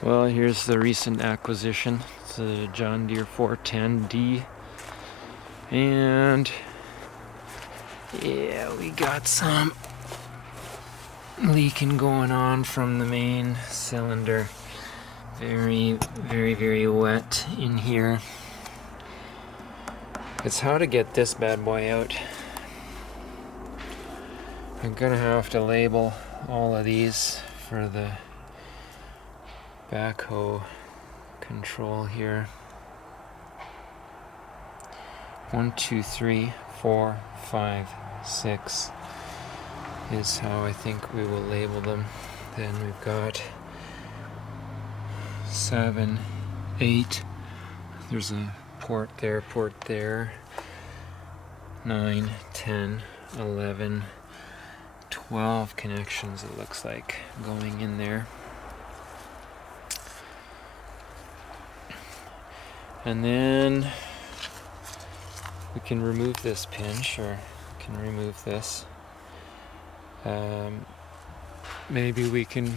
Well, here's the recent acquisition. It's a John Deere 410D. And yeah, we got some leaking going on from the main cylinder. Very wet in here. It's how to get this bad boy out. I'm gonna have to label all of these for the backhoe control here. 1, 2, 3, 4, 5, 6 is how I think we will label them. Then we've got 7, 8. There's a port there. 9, 10, 11, 12 connections, it looks like, going in there. And then we can remove this pin. Sure, we can remove this. Maybe we can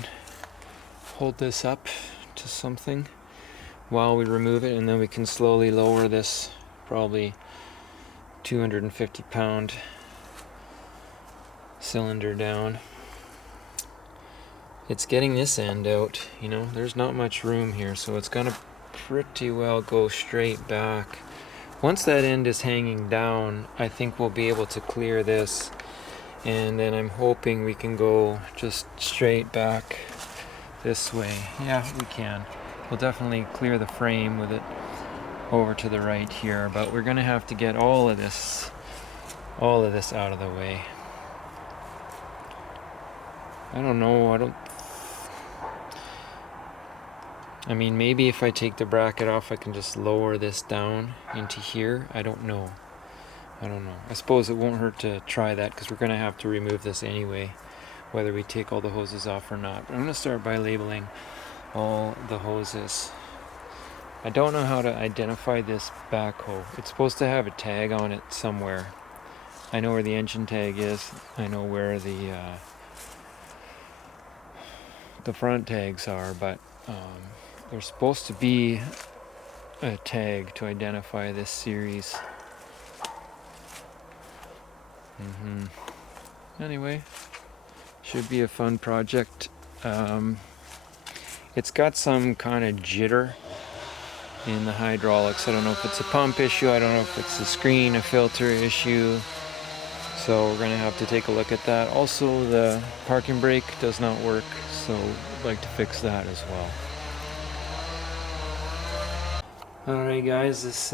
hold this up to something while we remove it, and then we can slowly lower this probably 250-pound cylinder down. It's getting this end out, you know, there's not much room here, so it's gonna pretty well go straight back. Once that end is hanging down, I think we'll be able to clear this, and then I'm hoping we can go just straight back this way. Yeah, we can. We'll definitely clear the frame with it over to the right here, but we're gonna have to get all of this out of the way. I don't know, I mean, maybe if I take the bracket off, I can just lower this down into here. I don't know. I suppose it won't hurt to try that, because we're going to have to remove this anyway, whether we take all the hoses off or not. But I'm going to start by labeling all the hoses. I don't know how to identify this backhoe. It's supposed to have a tag on it somewhere. I know where the engine tag is. I know where the front tags are, but there's supposed to be a tag to identify this series. Anyway, should be a fun project. It's got some kind of jitter in the hydraulics. I don't know if it's a pump issue, I don't know if it's a screen, a filter issue. So we're gonna have to take a look at that. Also, the parking brake does not work, so I'd like to fix that as well. Alright guys, this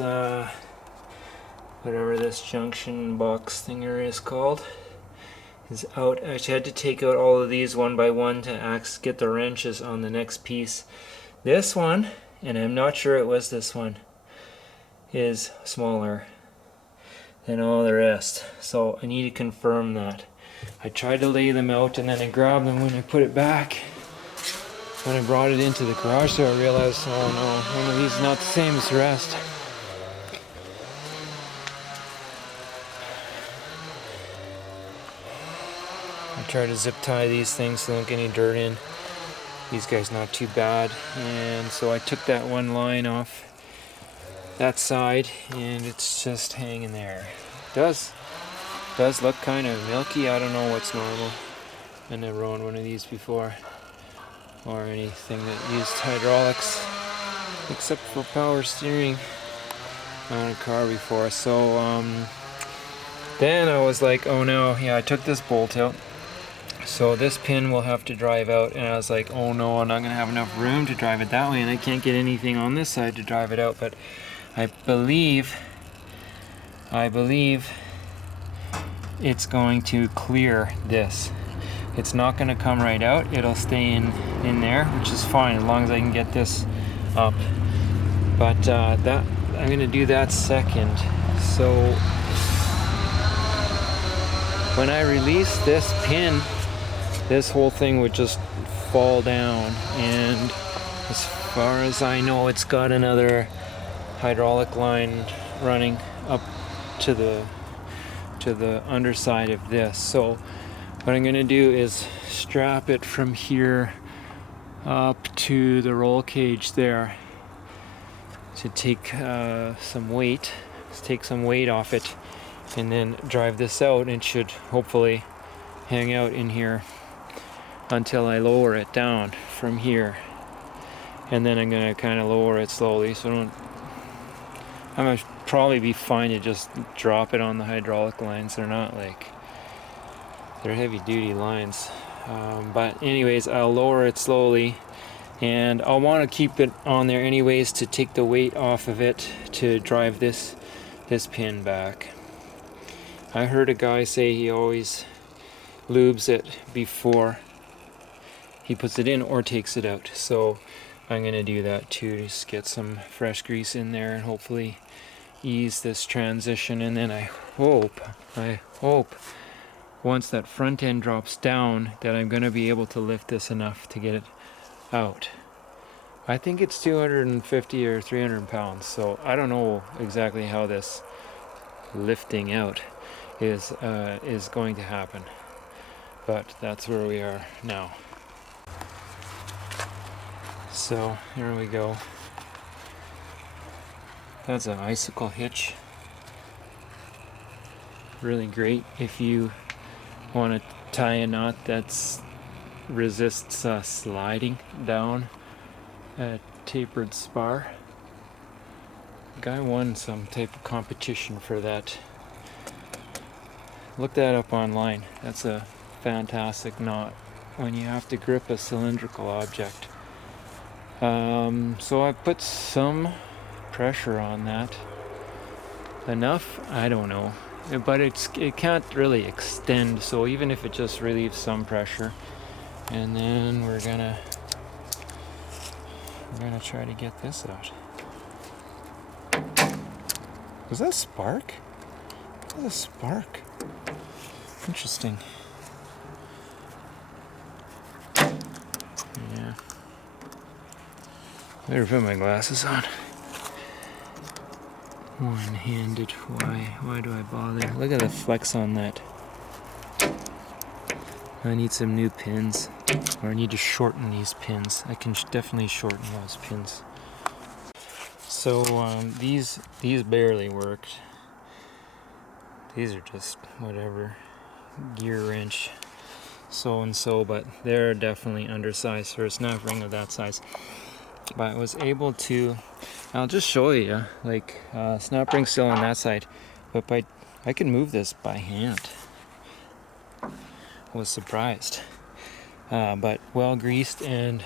whatever this junction box thinger is called is out. I actually had to take out all of these one by one to get the wrenches on the next piece. This one, and I'm not sure it was this one, is smaller than all the rest, so I need to confirm that. I tried to lay them out and then I grabbed them when I put it back. When I brought it into the garage, so I realized, oh no, one of these is not the same as the rest. I try to zip tie these things so they don't get any dirt in. These guys not too bad, and so I took that one line off that side, and it's just hanging there. Does look kind of milky. I don't know what's normal. I've never owned one of these before, or anything that used hydraulics except for power steering on a car before. So then I was like, oh no, yeah, I took this bolt out, so this pin will have to drive out, and I was like, oh no, I'm not gonna have enough room to drive it that way, and I can't get anything on this side to drive it out. But I believe it's going to clear this. It's not going to come right out. It'll stay in there, which is fine as long as I can get this up. But that I'm going to do that second. So when I release this pin, this whole thing would just fall down. And as far as I know, it's got another hydraulic line running up to the underside of this. So what I'm going to do is strap it from here up to the roll cage there to take some weight, off it, and then drive this out, and it should hopefully hang out in here until I lower it down from here. And then I'm gonna kind of lower it slowly, so I'm gonna probably be fine to just drop it on the hydraulic lines. They're heavy duty lines. But anyways, I'll lower it slowly, and I'll want to keep it on there anyways to take the weight off of it to drive this pin back. I heard a guy say he always lubes it before he puts it in or takes it out, so I'm gonna do that too, just get some fresh grease in there and hopefully ease this transition. And then I hope once that front end drops down that I'm gonna be able to lift this enough to get it out. I think it's 250 or 300 pounds, so I don't know exactly how this lifting out is going to happen, but that's where we are now. So here we go. That's an icicle hitch. Really great if you want to tie a knot that's resists sliding down a tapered spar. Guy won some type of competition for that. Look that up online. That's a fantastic knot when you have to grip a cylindrical object. So I put some pressure on that. Enough? I don't know. But it can't really extend, so even if it just relieves some pressure, and then we're gonna try to get this out. Was that a spark? That was a spark. Interesting. Yeah. Better put my glasses on. One-handed. Why do I bother? Look at the flex on that. I need some new pins, or I need to shorten these pins. I can definitely shorten those pins. So these barely worked. These are just whatever, gear wrench, so and so, but they're definitely undersized for a snap ring of that size. But I was able to, I'll just show you, like snap ring still on that side, but I can move this by hand. Was surprised, but well greased, and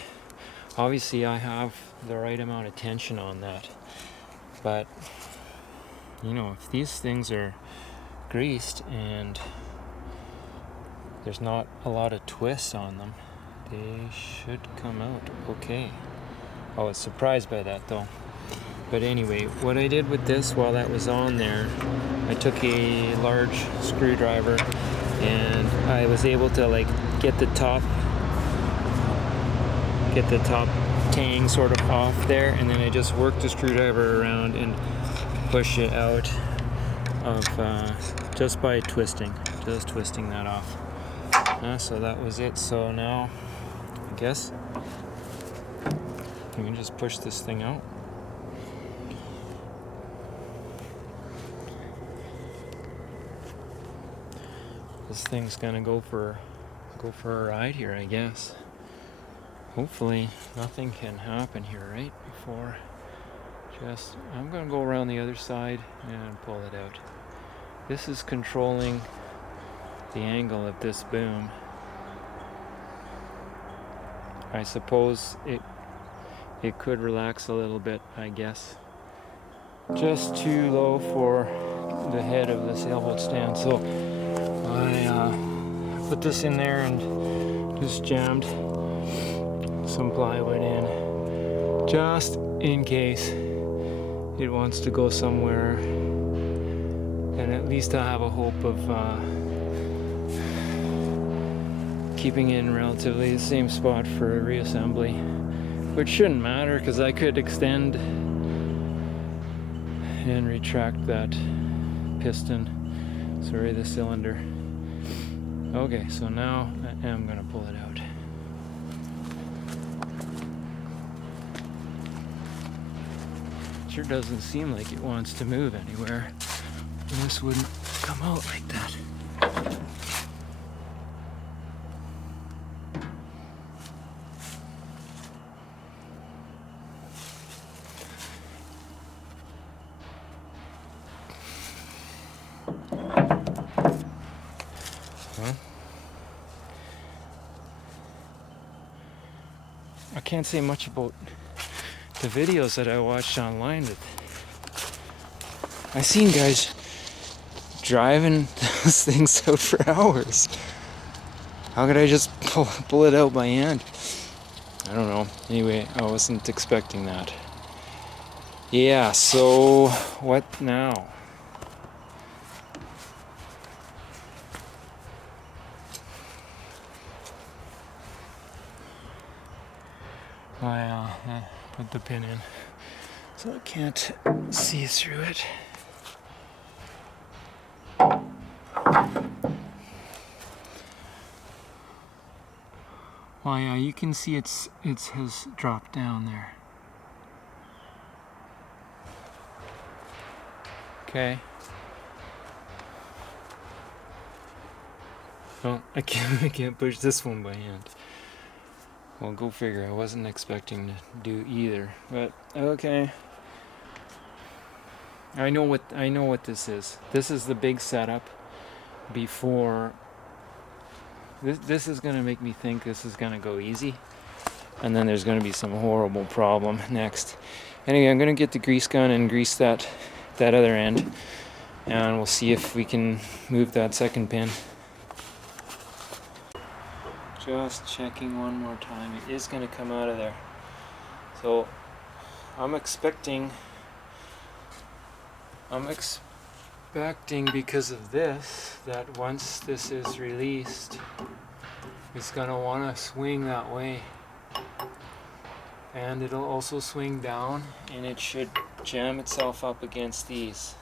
obviously I have the right amount of tension on that. But you know, if these things are greased and there's not a lot of twist on them, they should come out okay. I was surprised by that though. But anyway, what I did with this while that was on there, I took a large screwdriver and I was able to like get the top tang sort of off there, and then I just worked the screwdriver around and push it out of just by twisting that off. So that was it. So now I guess we can just push this thing out. This thing's gonna go for a ride here, I guess. Hopefully nothing can happen here right before. I'm gonna go around the other side and pull it out. This is controlling the angle of this boom. I suppose it could relax a little bit, I guess. Just too low for the head of the sailboat stand, so I put this in there and just jammed some plywood in, just in case it wants to go somewhere, and at least I have a hope of keeping it in relatively the same spot for a reassembly, which shouldn't matter because I could extend and retract that piston, the cylinder. Okay, so now I am gonna pull it out. Sure doesn't seem like it wants to move anywhere. This wouldn't come out like that. Well, I can't say much about the videos that I watched online, but I seen guys driving those things out for hours. How could I just pull it out by hand? I don't know. Anyway, I wasn't expecting that. Yeah, so what now? I put the pin in so I can't see through it. Well, yeah, you can see it has dropped down there. Okay. Well, I can't push this one by hand. Well, go figure. I wasn't expecting to do either, but okay. I know what this is. This is the big setup before. This is gonna make me think this is gonna go easy, and then there's gonna be some horrible problem next. Anyway, I'm gonna get the grease gun and grease that other end, and we'll see if we can move that second pin. Just checking one more time. It is going to come out of there. So I'm expecting because of this, that once this is released, it's going to want to swing that way. And it'll also swing down, and it should jam itself up against these.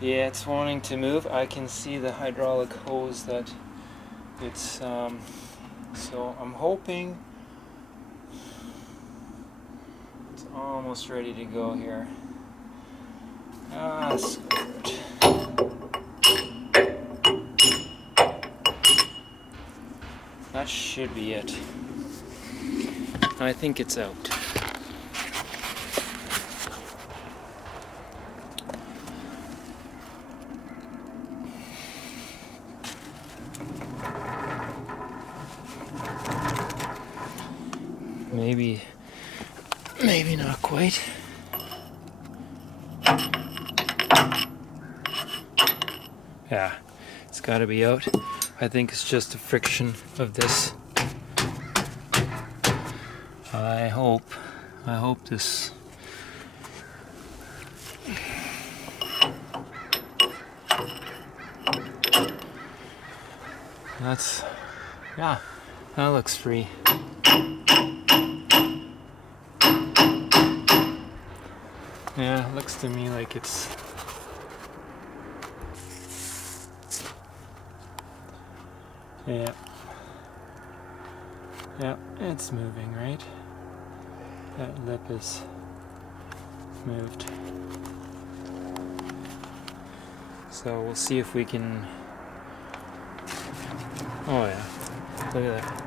Yeah, it's wanting to move. I can see the hydraulic hose that it's, so I'm hoping it's almost ready to go here. Screw it. That should be it. I think it's out. Maybe not quite. Yeah, it's got to be out. I think it's just the friction of this. I hope this. Yeah, that looks free. Yeah, it looks to me like it's. Yeah. Yeah, it's moving, right? That lip is moved. So we'll see if we can. Oh yeah, look at that.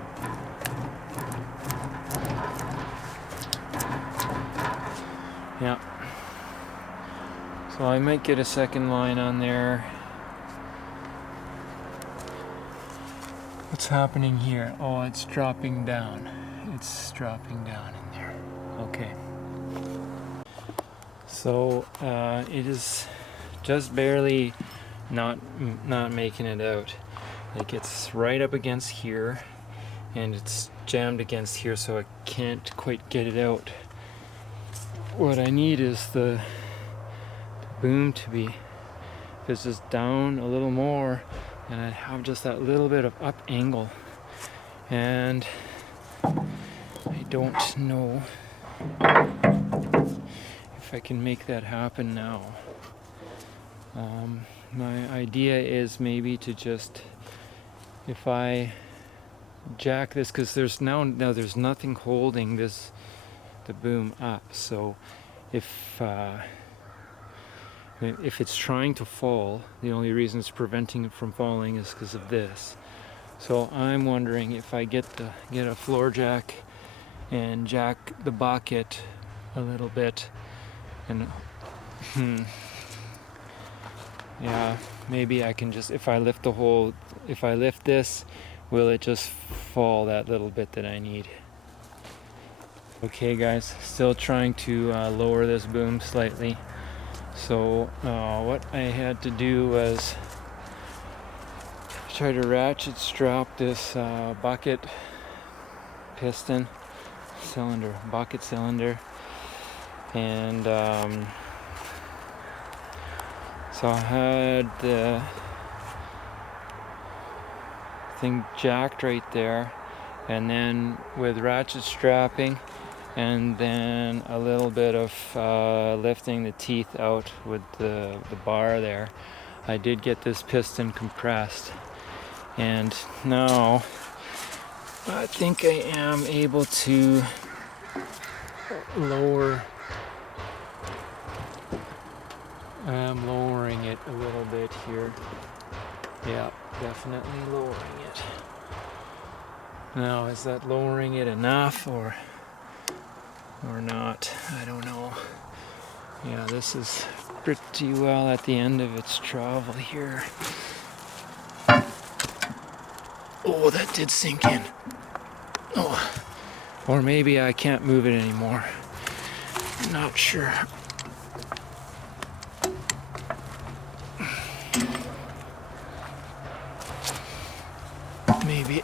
Yeah. So I might get a second line on there. What's happening here? Oh, it's dropping down. It's dropping down in there. Okay. So it is just barely not making it out. Like it's right up against here, and it's jammed against here, so I can't quite get it out. What I need is the boom to be, if it's just down a little more, and I'd have just that little bit of up angle, and I don't know if I can make that happen now. My idea is maybe to just, if I jack this, because there's now there's nothing holding the boom up, so if it's trying to fall, the only reason it's preventing it from falling is because of this. So I'm wondering if I get a floor jack and jack the bucket a little bit, and yeah, maybe I can just, if I lift this, will it just fall that little bit that I need? Okay guys, still trying to lower this boom slightly. So what I had to do was try to ratchet strap this bucket cylinder, and so I had the thing jacked right there, and then with ratchet strapping and then a little bit of lifting the teeth out with the bar there, I did get this piston compressed, and now I think I am able to lower. I'm lowering it a little bit here. Yeah, definitely lowering it. Now, is that lowering it enough or not? I don't know. Yeah, this is pretty well at the end of its travel here. Oh, that did sink in. Oh, or maybe I can't move it anymore. I'm not sure. Maybe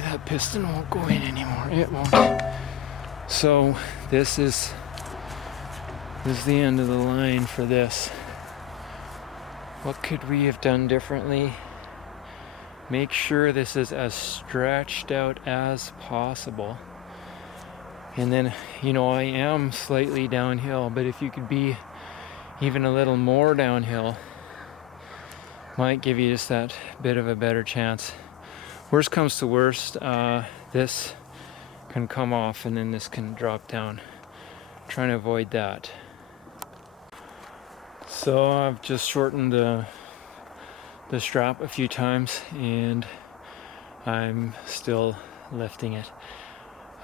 that piston won't go in anymore. It won't. So this is the end of the line for this. What could we have done differently? Make sure this is as stretched out as possible. And then, I am slightly downhill, but if you could be even a little more downhill, might give you just that bit of a better chance. Worst comes to worst, this can come off and then this can drop down. I'm trying to avoid that. So I've just shortened the strap a few times, and I'm still lifting it.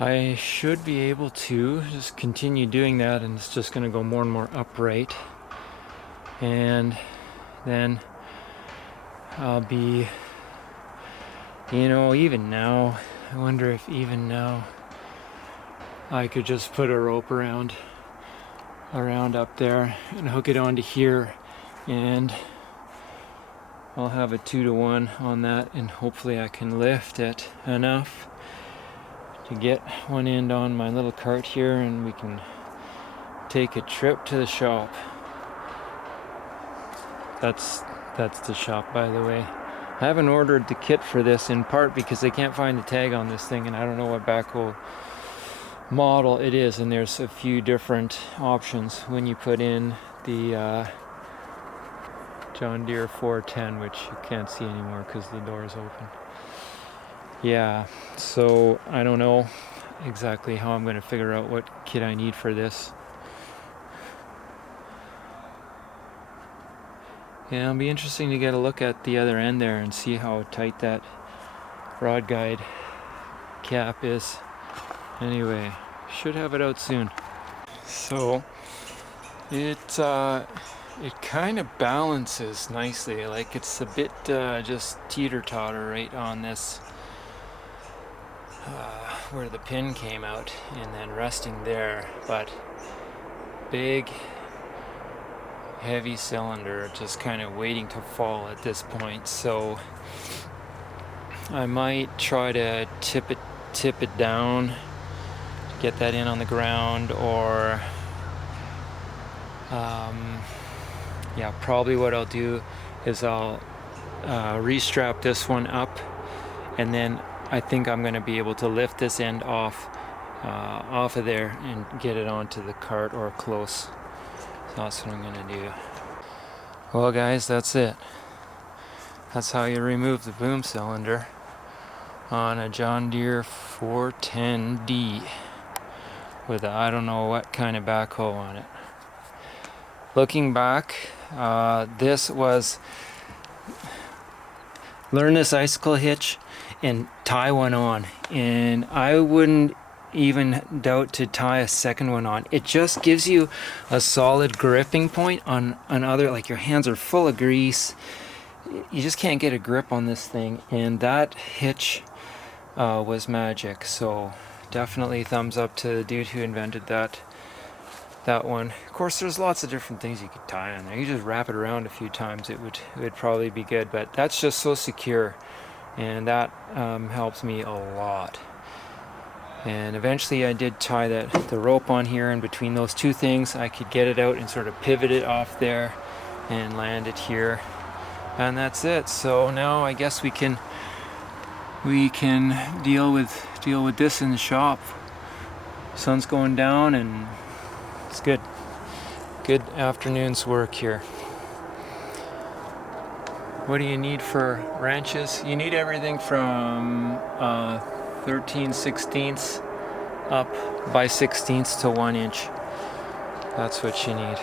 I should be able to just continue doing that, and it's just going to go more and more upright, and then I'll be, even now, I wonder if even now I could just put a rope around up there and hook it onto here, and I'll have a 2-to-1 on that, and hopefully I can lift it enough to get one end on my little cart here, and we can take a trip to the shop. That's the shop, by the way. I haven't ordered the kit for this, in part because they can't find the tag on this thing, and I don't know what Backhoe model it is, and there's a few different options when you put in the John Deere 410, which you can't see anymore because the door is open. Yeah, so I don't know exactly how I'm going to figure out what kit I need for this. Yeah, it'll be interesting to get a look at the other end there and see how tight that rod guide cap is. Anyway, should have it out soon. So it kind of balances nicely. Like, it's a bit just teeter-totter right on this where the pin came out, and then resting there, but big heavy cylinder just kind of waiting to fall at this point. So I might try to tip it down to get that in on the ground, or yeah, probably what I'll do is I'll restrap this one up, and then I think I'm going to be able to lift this end off of there and get it onto the cart or close. So that's what I'm going to do. Well guys, that's it. That's how you remove the boom cylinder on a John Deere 410D with a, I don't know what kind of backhoe on it. Looking back, this was learn this icicle hitch and tie one on, and I wouldn't even doubt to tie a second one on. It just gives you a solid gripping point on other, like your hands are full of grease, you just can't get a grip on this thing, and that hitch was magic. So definitely thumbs up to the dude who invented that one. Of course, there's lots of different things you could tie on there. You just wrap it around a few times, it would probably be good, but that's just so secure, and that helps me a lot. And eventually I did tie the rope on here, and between those two things I could get it out and sort of pivot it off there and land it here, and that's it. So now I guess we can deal with this in the shop. Sun's going down and it's good afternoon's work here. What do you need for wrenches? You need everything from 13/16 up by 16ths to 1 inch. That's what you need.